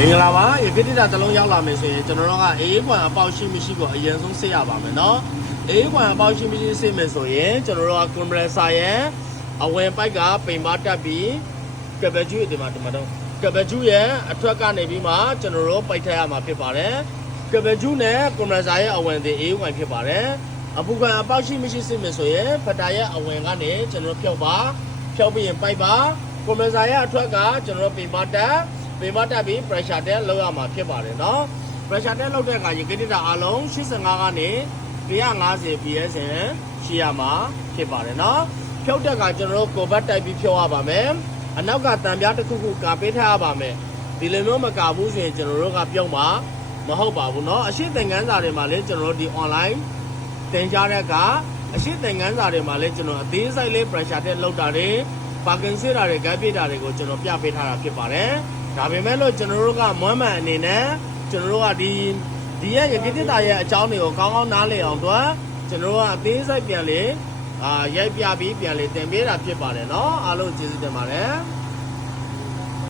မင်္ဂလာပါရခိုင်ဒေသတလုံးရောက်လာမယ်ဆိုရင်ကျွန်တော်တို့ကအေးကွမ်အပေါက်ရှိမရှိကိုအရင်ဆုံးစစ်ရပါမယ်เนาะအေးကွမ်အပေါက်ရှိမရှိစစ်မယ်ဆိုရင်ကျွန်တော်တို့ကကွန်ပရက်ဆာရဲ့အဝင်ပိုက်ကပိန်ပါတက်ပြီးကပကျူဒီမှာတော့ကပကျူရဲ့အထွက်ကနေပြီးမှကျွန်တော်တို့ပိုက်ထည့်ရမှာဖြစ်ပါတယ်ကပကျူနဲ့ကွန်ပရက်ဆာရဲ့အဝင်ဒီအေးကွမ်ဖြစ်ပါတယ်အပူကွမ်အပေါက်ရှိမရှိစစ်မယ်ဆိုရင်ဖတာရဲ့အဝင်ကနေကျွန်တော်တို့ဖြုတ်ပြီးရင်ပိုက်ပါကွန်ပရက်ဆာရဲ့အထွက်ကကျွန်တော်တို့ပိန်ပါတက်ပေမတက်ပြီး pressure တက်လောက်ရမှာဖြစ်ပါတယ်เนาะ pressure တက်လောက်တဲ့အခါရေကိတ္တအားလုံး85ကနေ150 psn ရှိရမှာဖြစ်ပါတယ်เนาะဖြုတ်တက်ကကျွန်တော်တို့ကိုဘတ်တိုက်ပြီးဖြုတ်ရပါမယ်အနောက်ကတံပြားတစ်ခုခုကာပေးထားရပါမယ်ဒီလိုမျိုးမကာဘူးဆိုရင်ကျွန်တော်တို့ကပြုတ်မှာမဟုတ်ပါဘူးเนาะအရှိသင်ခန်းစာတွေမှာလည်းကျွန်တော်တို့ဒီ online သင်ကြားတဲ့ကအရှိသင်ခန်းစာတွေမှာလည်းကျွန်တော်အသေးစိတ်လေး pressure တက်လောက်တာတွေပါကင်စစ်တာတွေဂိုက်ပြတာတွေကိုကျွန်တော်ပြပေးထားတာဖြစ်ပါတယ်ဒါပေမဲ့လို့ကျွန်တော်တို့ကမွမ်းမံအနေနဲ့ကျွန်တော်တို့ကဒီရဲ့ရကိတ္တရဲ့အကြောင်းတွေကိုကောင်းကောင်းနားလည်အောင်တော့ကျွန်တော်တို့ကအသေးစိတ်ပြန်လေရိုက်ပြပြီးပြန်လေတင်ပေးတာဖြစ်ပါတယ်เนาะအားလုံးကျေးဇူးတင်ပါတယ်